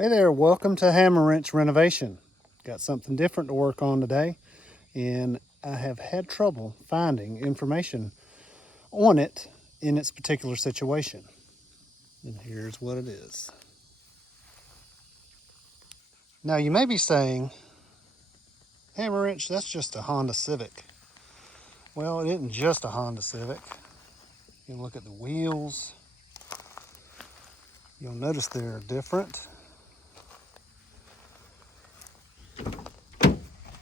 Hey there, welcome to Hammer Wrench Renovation. Got something different to work on today, and I have had trouble finding information on it in its particular situation. And here's what it is. Now you may be saying, Hammer Wrench, that's just a Honda Civic. Well, it isn't just a Honda Civic. You can look at the wheels. You'll notice they're different.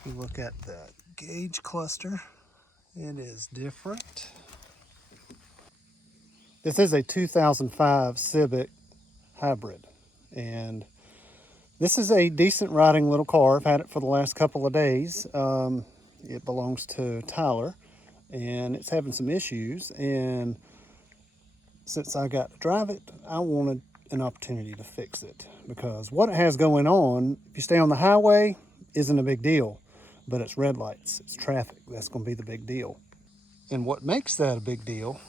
You look at the gauge cluster, it is different. This is a 2005 Civic Hybrid, and this is a decent riding little car. I've had it for the last couple of days. It belongs to Tyler, and it's having some issues, and since I got to drive it, I wanted an opportunity to fix it, because what it has going on, if you stay on the highway, isn't a big deal, but it's red lights, it's traffic, that's going to be the big deal. And what makes that a big deal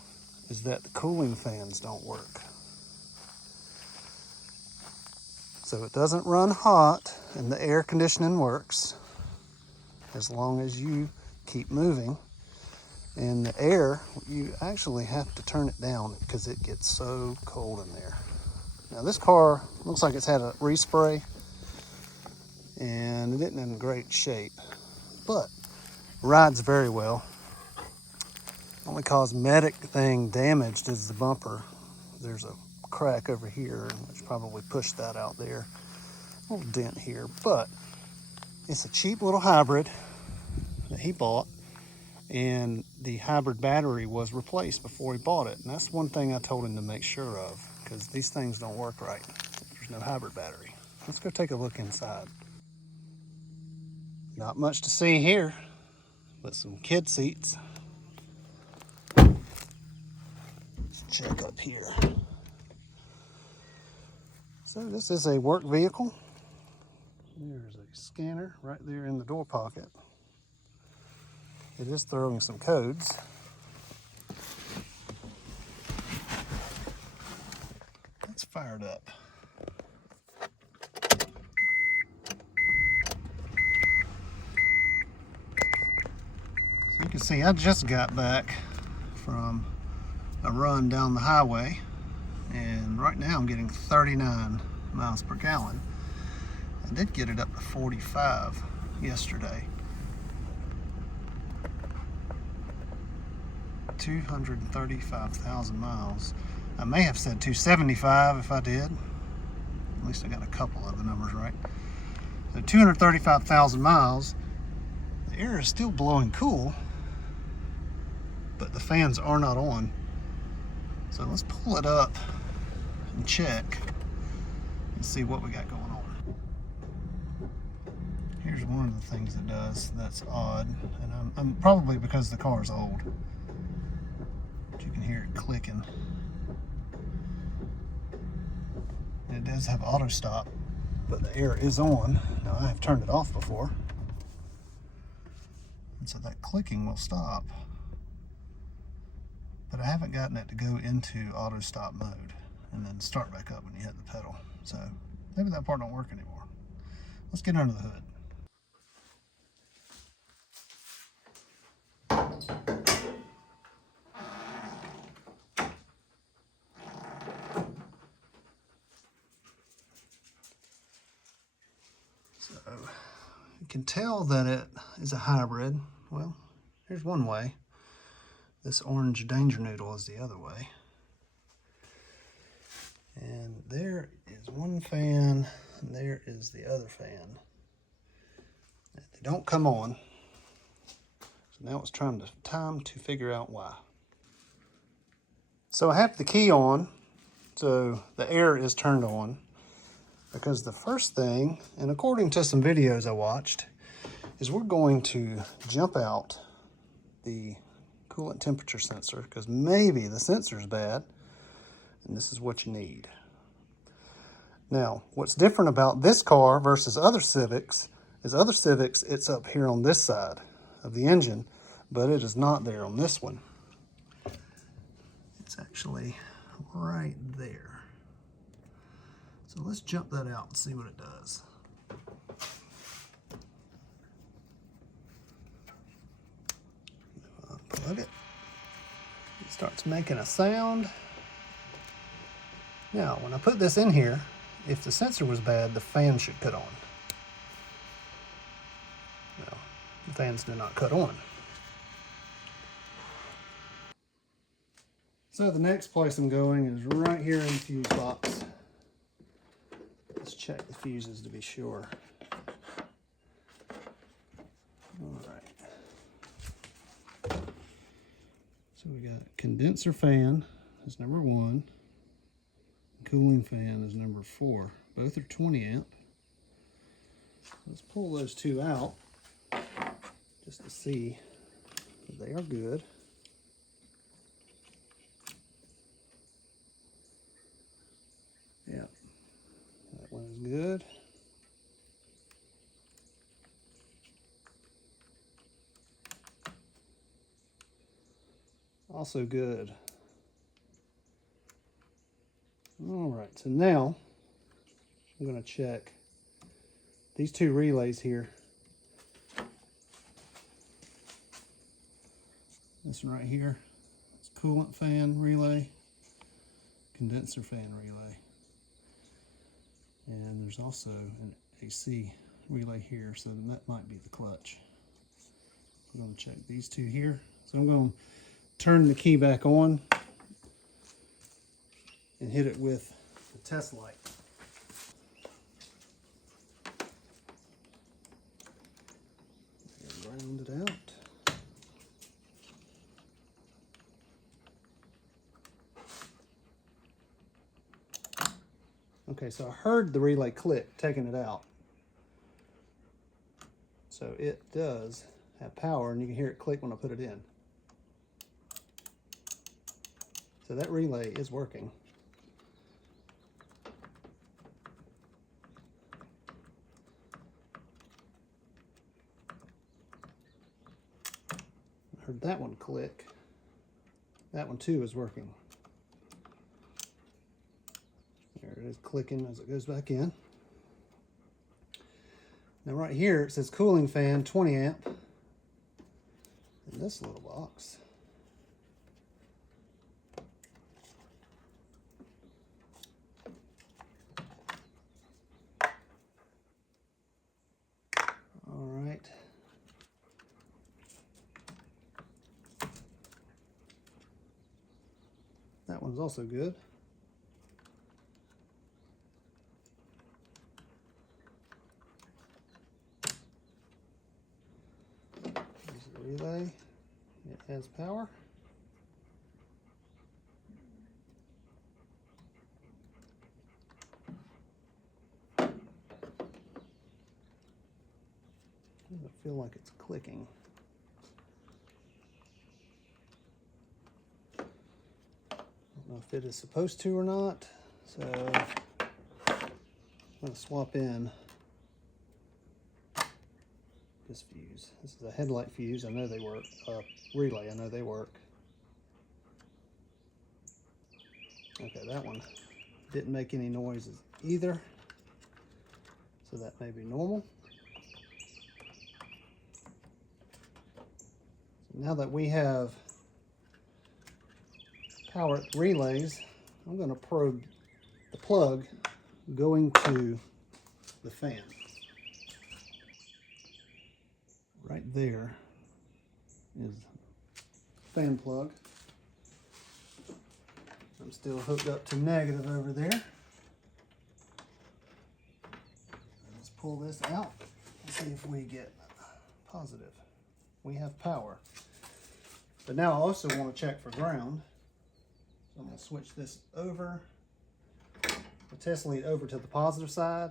is that the cooling fans don't work. So it doesn't run hot, and the air conditioning works as long as you keep moving. And the air, you actually have to turn it down because it gets so cold in there. Now this car looks like it's had a respray, and it isn't in great shape, but rides very well. Only cosmetic thing damaged is the bumper. There's a crack over here, which probably pushed that out there. A little dent here, but it's a cheap little hybrid that he bought, and the hybrid battery was replaced before he bought it. And that's one thing I told him to make sure of, because these things don't work right if there's no hybrid battery. Let's go take a look inside. Not much to see here, but some kid seats. Let's check up here. So this is a work vehicle. There's a scanner right there in the door pocket. It is throwing some codes. It's fired up. So you can see I just got back from a run down the highway, and right now I'm getting 39 miles per gallon. I did get it up to 45 yesterday. 235,000 miles. I may have said 275 if I did. At least I got a couple of the numbers right. So 235,000 miles. The air is still blowing cool, but the fans are not on. So let's pull it up and check and see what we got going on. Here's one of the things it does that's odd, and I'm probably because the car's old. But you can hear it clicking. And it does have auto stop, but the air is on. Now I have turned it off before, and so that clicking will stop. But I haven't gotten it to go into auto stop mode and then start back up when you hit the pedal. So maybe that part don't work anymore. Let's get under the hood. So you can tell that it is a hybrid. Well, here's one way. This orange danger noodle is the other way. And there is one fan, and there is the other fan. They don't come on. So now it's time to figure out why. So I have the key on, so the air is turned on, because the first thing, and according to some videos I watched, is we're going to jump out the coolant temperature sensor, because maybe the sensor is bad, and this is what you need. Now, what's different about this car versus other Civics is other Civics, it's up here on this side of the engine, but it is not there on this one. It's actually right there. So let's jump that out and see what it does. Unplug it. It starts making a sound. Now, when I put this in here, if the sensor was bad, the fan should cut on. Well, the fans do not cut on. So the next place I'm going is right here in the fuse box. Let's check the fuses to be sure. All right. So we got condenser fan is number 1. Cooling fan is number 4. Both are 20 amp. Let's pull those two out just to see that they are good. Yeah, that one is good. Also good. All right, so now I'm going to check these two relays here. This one right here, it's coolant fan relay, condenser fan relay. And there's also an AC relay here, so that might be the clutch. I'm going to check these two here. So I'm going to turn the key back on and hit it with the test light. Ground it out. Okay, so I heard the relay click taking it out. So it does have power, and you can hear it click when I put it in. So that relay is working. I heard that one click. That one too is working. There it is clicking as it goes back in. Now right here it says cooling fan 20 amp in this little box. All right. That one's also good. There's the relay. It has power. Doesn't feel like it's clicking. I don't know if it is supposed to or not, so I'm going to swap in this fuse. This is a headlight fuse. I know they work. Relay, I know they work. Okay, that one didn't make any noises either, so that may be normal. So now that we have power relays, I'm going to probe the plug going to the fan. Right there is fan plug. I'm still hooked up to negative over there. Let's pull this out and see if we get positive. We have power. But now I also want to check for ground. So I'm going to switch this over, the test lead over to the positive side,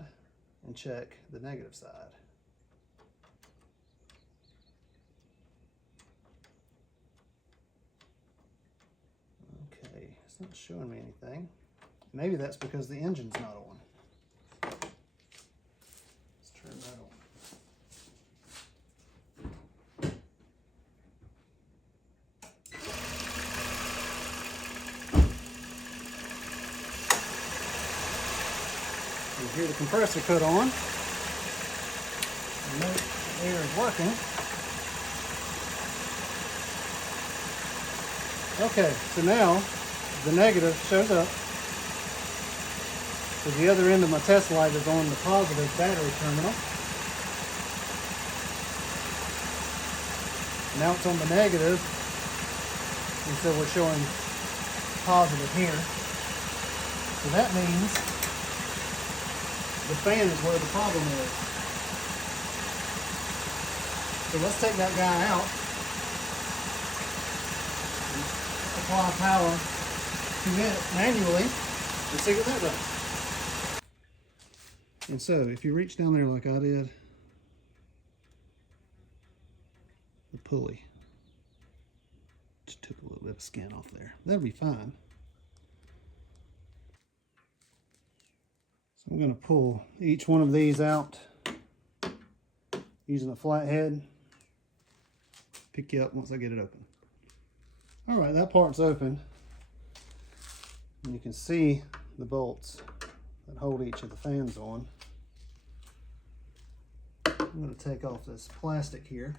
and check the negative side. Okay, it's not showing me anything. Maybe that's because the engine's not on. Let's turn that on. You hear the compressor cut on. You know the air is working. Okay, so now the negative shows up. So the other end of my test light is on the positive battery terminal. Now it's on the negative, and so we're showing positive here. So that means the fan is where the problem is. So let's take that guy out. Apply power to it manually and see what that does. And so if you reach down there like I did, the pulley just took a little bit of skin off there. That'll be fine. So I'm going to pull each one of these out using a flathead. Pick you up once I get it open. Alright, that part's open. And you can see the bolts that hold each of the fans on. I'm going to take off this plastic here.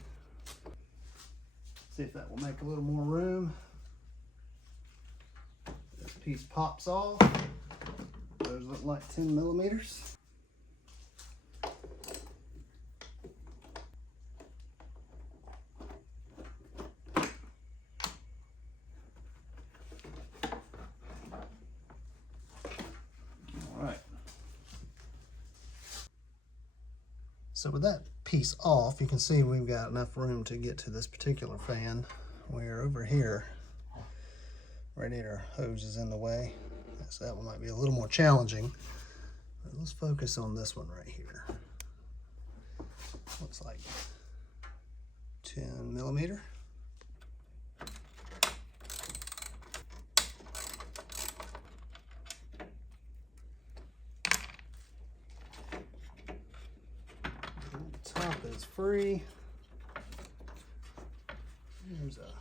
See if that will make a little more room. This piece pops off. Those look like 10 millimeters. So with that piece off, you can see we've got enough room to get to this particular fan, where over here, radiator hose is in the way. So that one might be a little more challenging. But let's focus on this one right here. Looks like 10 millimeter. Top is free. There's a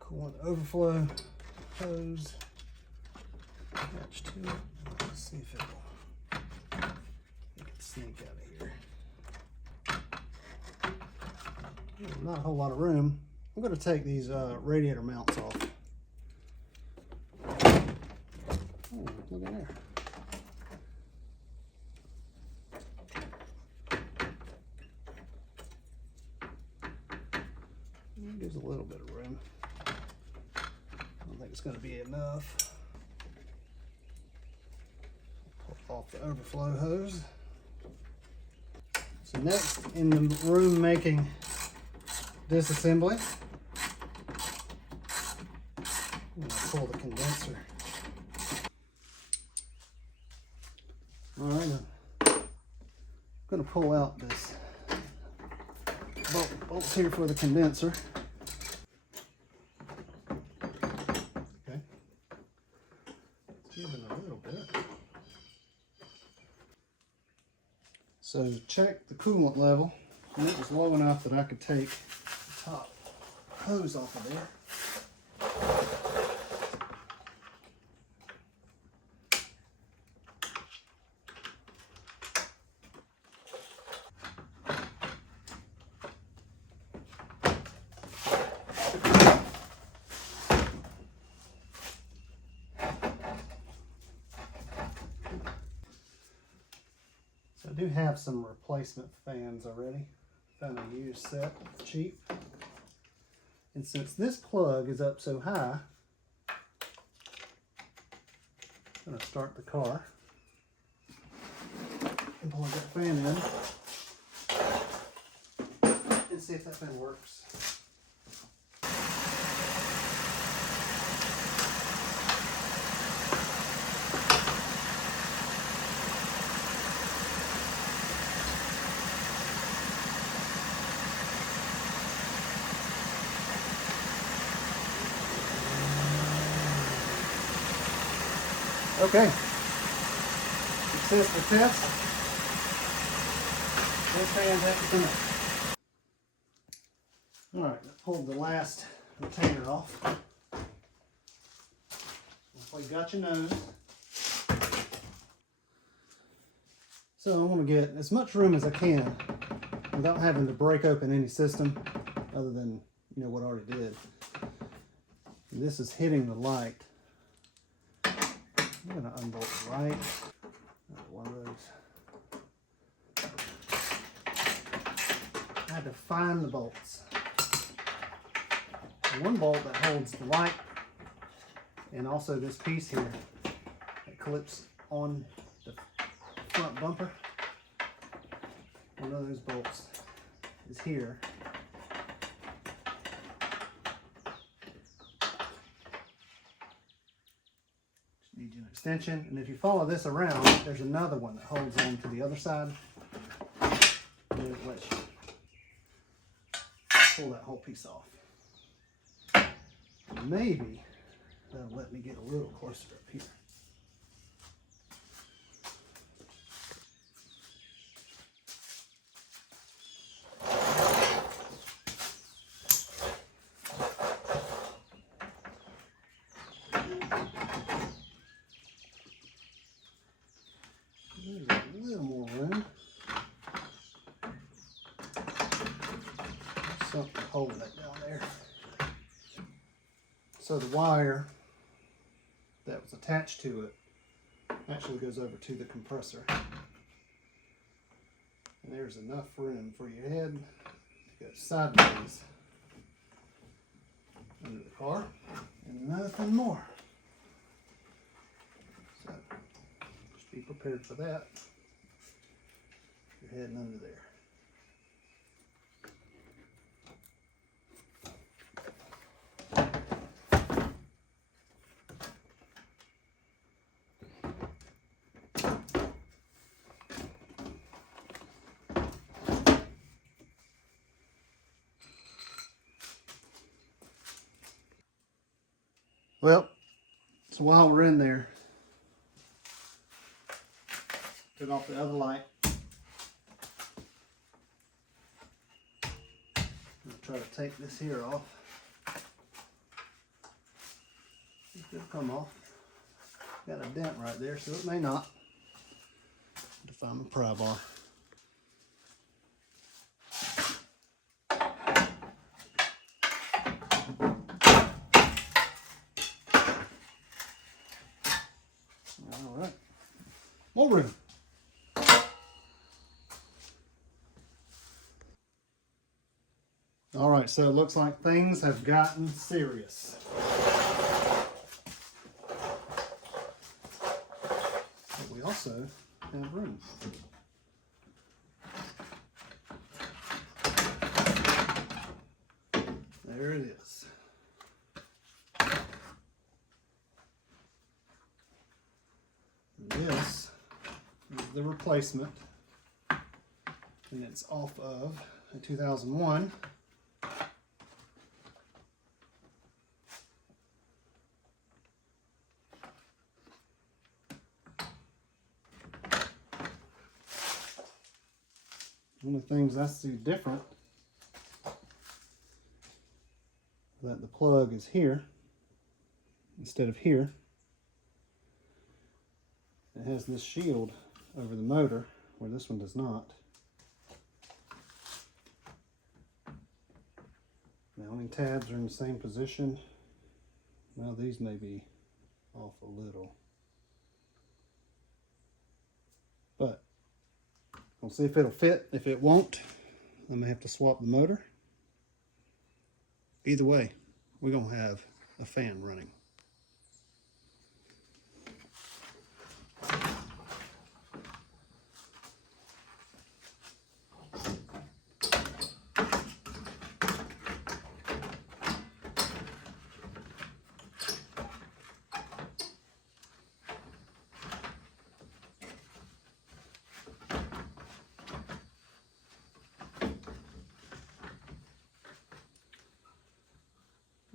coolant overflow hose attached to it. Let's see if it can sneak out of here. Not a whole lot of room. I'm going to take these radiator mounts off. Oh, look at there. Gives a little bit of room. I don't think it's going to be enough. Pull off the overflow hose. So next, in the room making disassembly, I'm going to pull the condenser. Alright, I'm going to pull out this bolts here for the condenser. Okay, give it a little bit. So check the coolant level, and it was low enough that I could take the top hose off of there. I do have some replacement fans already. Found a used set, cheap. And since this plug is up so high, I'm going to start the car and plug that fan in and see if that fan works. Okay, successful test. This fan's have to come out. Alright, I pulled the last retainer off. Hopefully you got your nose. So I want to get as much room as I can without having to break open any system other than, you know, what I already did. And this is hitting the light. I'm going to unbolt the light. One of those. I had to find the bolts. One bolt that holds the light, and also this piece here that clips on the front bumper. One of those bolts is here. Just need an extension, and if you follow this around, there's another one that holds on to the other side, and then it lets you pull that whole piece off. Maybe that'll let me get a little closer up here. There's a little more room. There's something holding it down there. So the wire that was attached to it actually goes over to the compressor. And there's enough room for your head to go sideways under the car and nothing more. So just be prepared for that. You're heading under there. Well, so while we're in there, took off the other light. I'll try to take this here off. It should come off. Got a dent right there, so it may not. To find my pry bar. All right, more room. All right, so it looks like things have gotten serious. But we also have room. There it is. This is the replacement, and it's off of a 2001. One of the things I see different is that the plug is here instead of here. It has this shield over the motor where this one does not. Mounting tabs are in the same position. Well, these may be off a little. But we'll see if it'll fit. If it won't, I may have to swap the motor. Either way, we're going to have a fan running.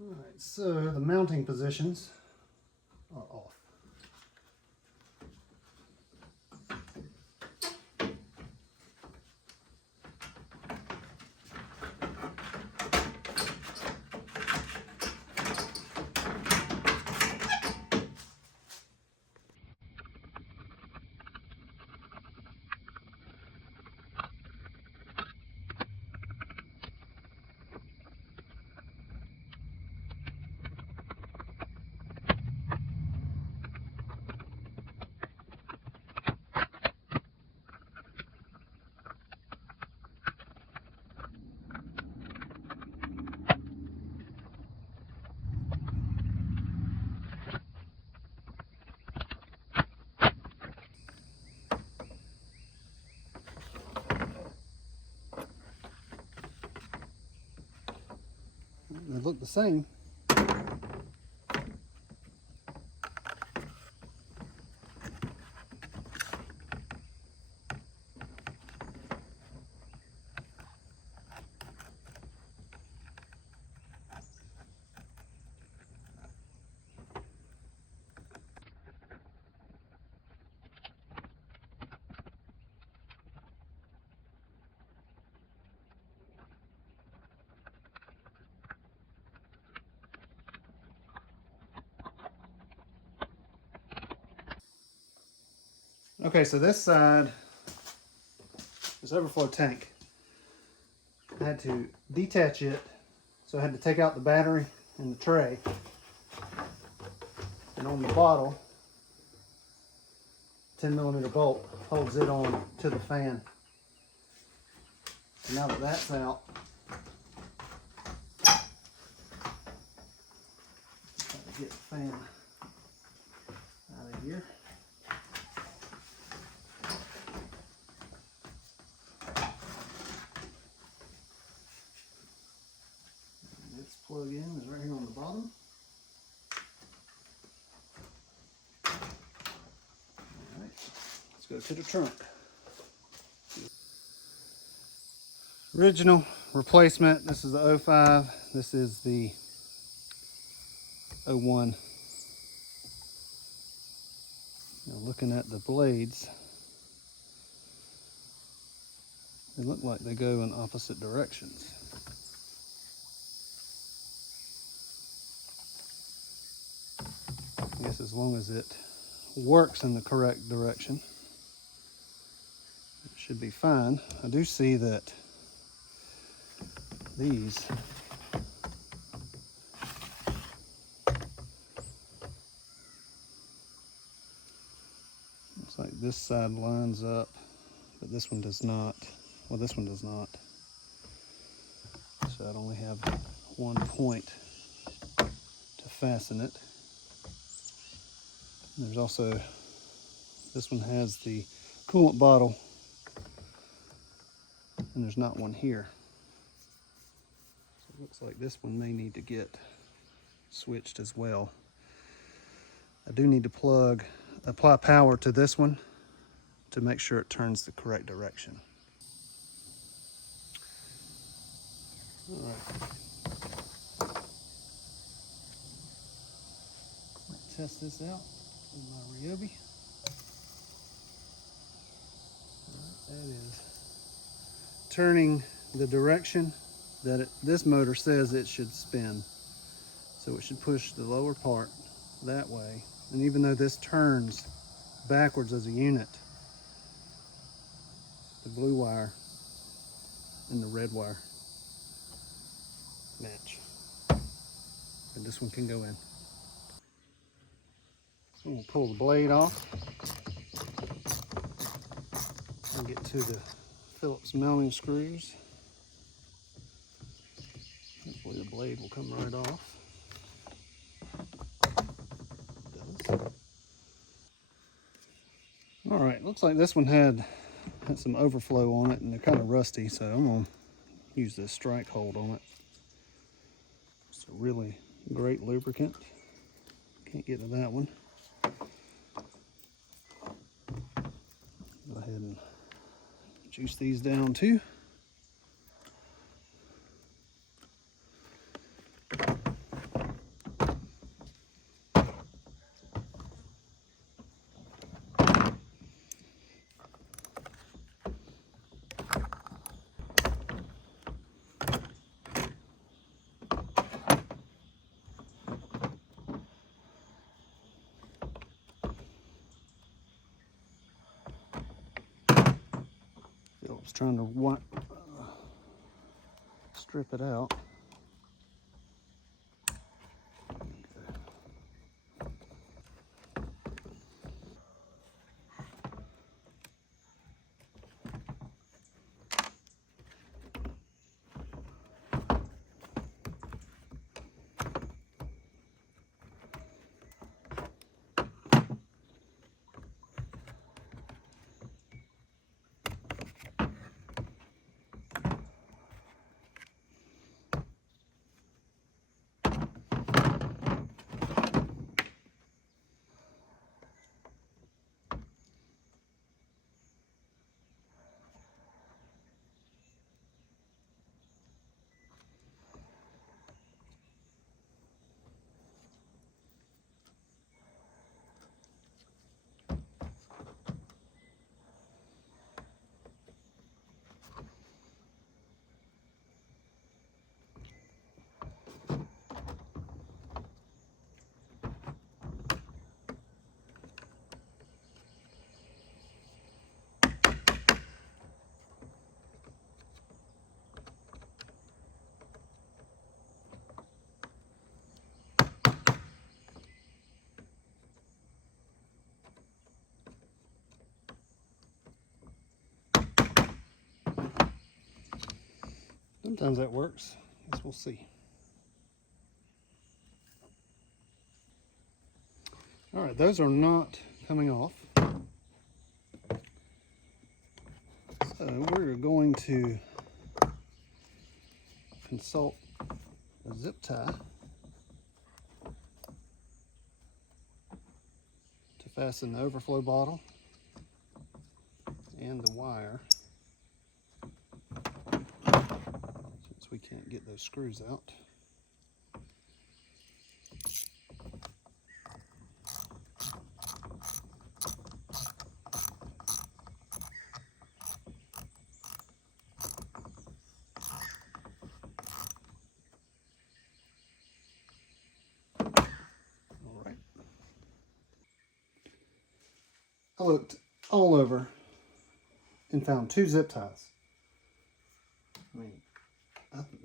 Alright, so the mounting positions are off. the same. Okay, so this side, this overflow tank, I had to detach it, so I had to take out the battery and the tray. And on the bottle, 10mm bolt holds it on to the fan. So now that that's out, try to get the fan out of here. And its plug in is right here on the bottom. Alright, let's go to the trunk. Original replacement, this is the 05, this is the 01. Now looking at the blades, they look like they go in opposite directions. I guess as long as it works in the correct direction, it should be fine. I do see that these looks like this side lines up, but this one does not. Well, this one does not. So I'd only have one point to fasten it. And there's also, this one has the coolant bottle, and there's not one here. So it looks like this one may need to get switched as well. I do need to apply power to this one to make sure it turns the correct direction. All right. Let's test this out with my Ryobi. That is turning the direction that this motor says it should spin. So it should push the lower part that way. And even though this turns backwards as a unit, the blue wire and the red wire match. And this one can go in. So we'll pull the blade off and get to the Phillips mounting screws. Hopefully the blade will come right off. It does. All right, looks like this one had some overflow on it and they're kind of rusty, so I'm gonna use this strike hold on it. It's a really great lubricant. Can't get to that one. Go ahead and juice these down too. Philip's trying to strip it out. Sometimes that works. Guess we'll see. All right, those are not coming off. So we're going to consult a zip tie to fasten the overflow bottle and the wire, since we can't get those screws out. I looked all over and found 2 zip ties. I mean,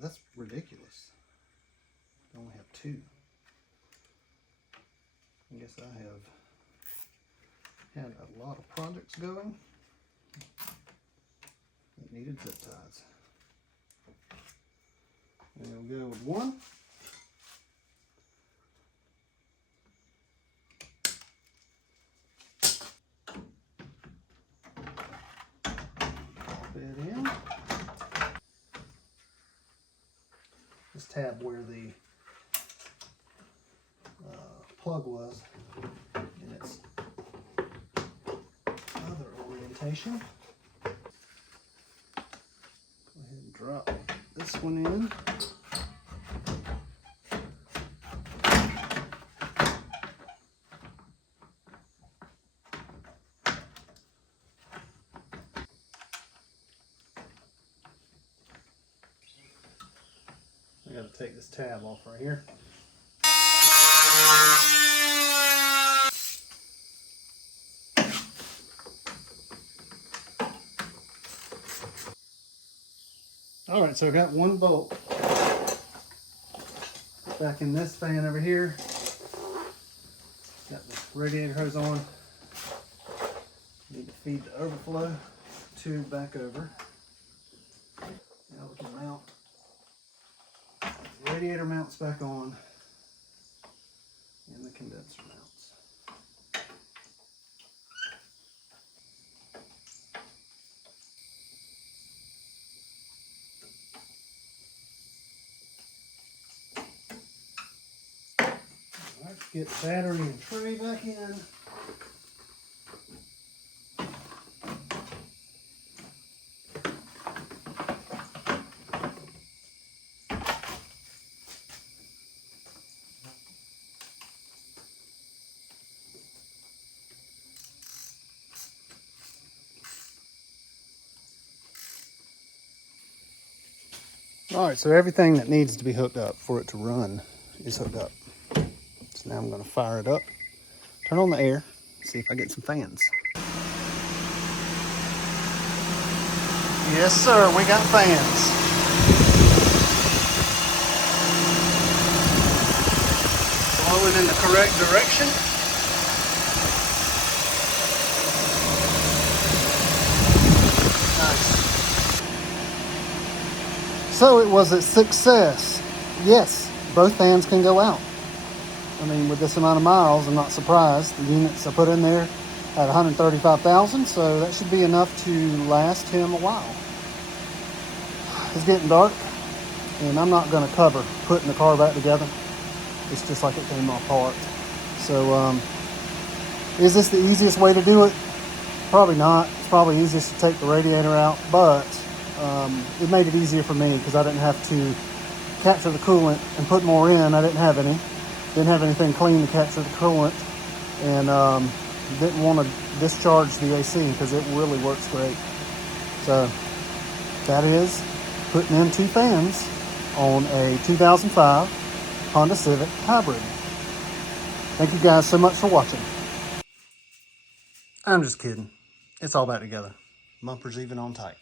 that's ridiculous. I only have 2. I guess I have had a lot of projects going that needed zip ties. And we'll go with 1. It in. This tab where the plug was in its other orientation. Go ahead and drop this one in. I got to take this tab off right here. All right, so I got 1 bolt back in this fan over here. Got the radiator hose on. Need to feed the overflow tube back over. Now we can mount the radiator mounts back on and the condenser mounts. Get the battery and tray back in. All right, so everything that needs to be hooked up for it to run is hooked up. So now I'm going to fire it up, turn on the air, see if I get some fans. Yes, sir, we got fans. Blowing in the correct direction. Nice. So it was a success. Yes, both fans can go out. I mean, with this amount of miles, I'm not surprised. The units I put in there at 135,000, so that should be enough to last him a while. It's getting dark, and I'm not going to cover putting the car back together. It's just like it came apart. So, is this the easiest way to do it? Probably not. It's probably easiest to take the radiator out, but it made it easier for me because I didn't have to capture the coolant and put more in. I didn't have any. Didn't have anything clean to capture the coolant, and didn't want to discharge the AC because it really works great. So that is putting in 2 fans on a 2005 Honda Civic Hybrid. Thank you guys so much for watching. I'm just kidding. It's all back together. Bumper's even on tight.